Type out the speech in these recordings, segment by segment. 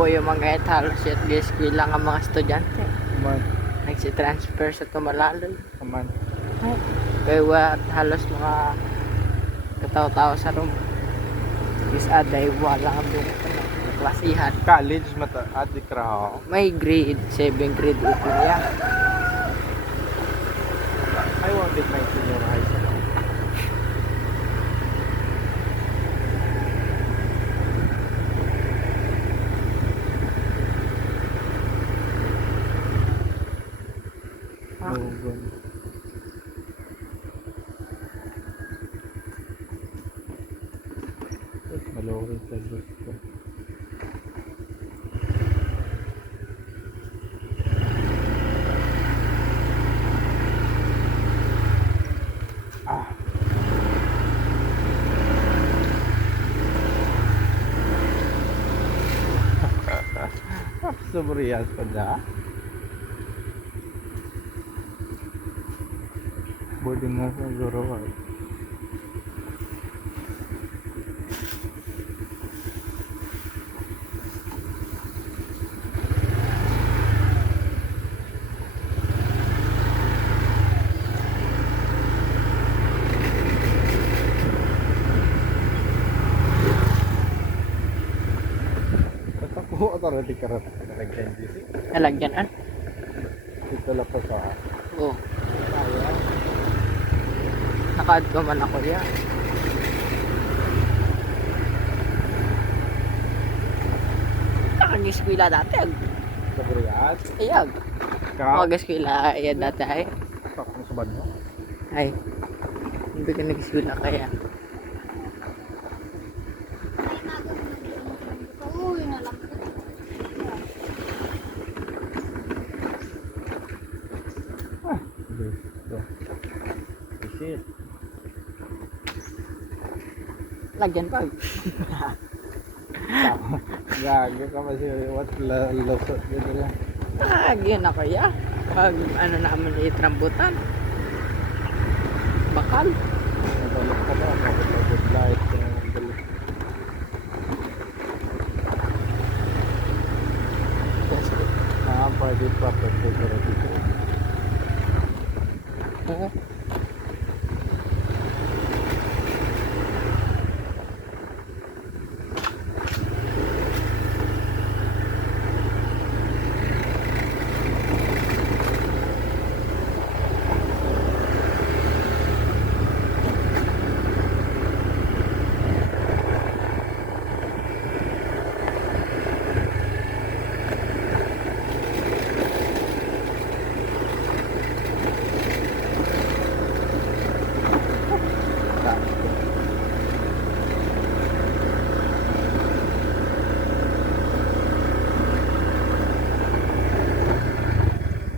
po yung mga halos at GSQ lang ang mga estudyante. Man, Nagsitransfer sa Tumalaloy. man. Kaya halos mga kataw-tao sa room. Isa dahil wala ang buong klasihan. College mata adik raho. May grade 7, grade 8 niya. I wanted my senior high school. Lugon. Malawin sa gusto. Sobriyas pa dyan. Boarding nga sa Gorowa. Ako authority karat nalagyan dito. Nalagyan an? Dito lang pa sa Oo. kaya. Naka-add ko man ako yan. Nakagiskwila dati. Sobriyas. Ayag. Kaya. Nakagiskwila yan dati ay. Tapos sa banyo. Ay. Hindi ka nagiskwila kaya. Uy, nalambot. Gusto. Isit. Lagyan pa. Gaga ka kasi what lusot dito lang. Lagyan na kaya. Pag ano naman itrambutan. Bakal. Nabalik ka na. Good light. Pwede proper figure dito. Oo.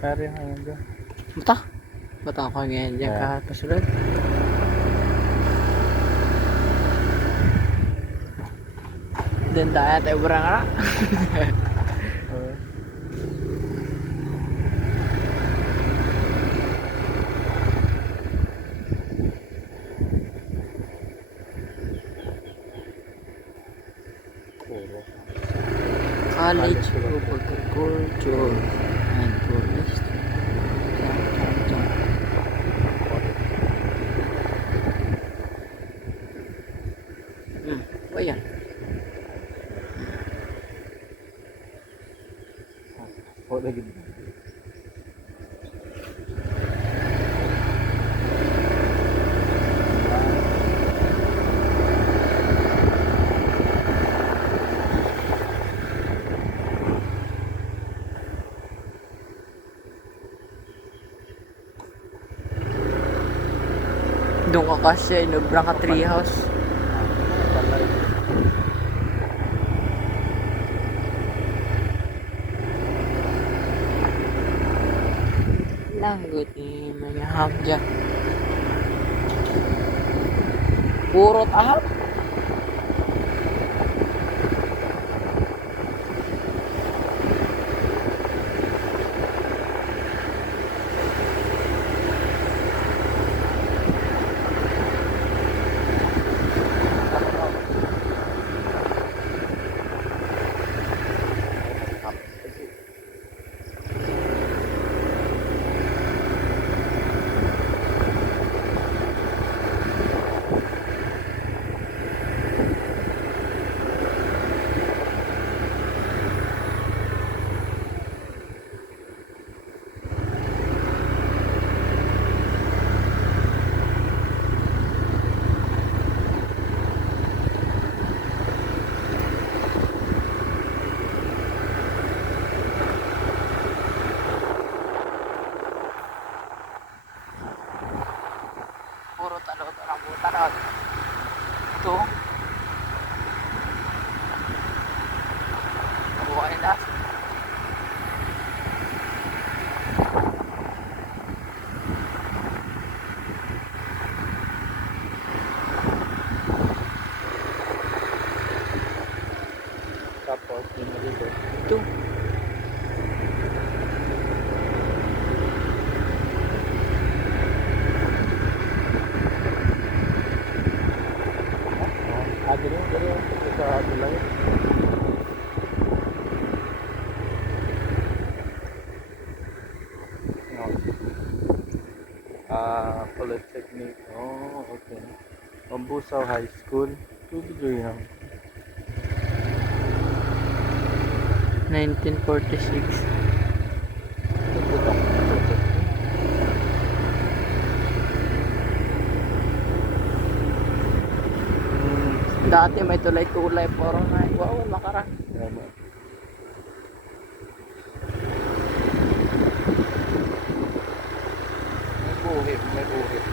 Pero yung ano doon. Bata. Bata ako ngayon dyan Yeah. kapasulad. Doon tayo tayo barang nga. Puro. College of Agriculture and Forestry. O yan. O lagi. Doon ka kasi, inubrang ka treehouse. Balay. Langgot ni mga hamja. Puro tahap. Polytechnic. Oh, okay. Pambusaw High School. Tubig yun. 1946. Dati may tulay-tulay puro na. Wow, makara. Tama. May buhit. May buhit.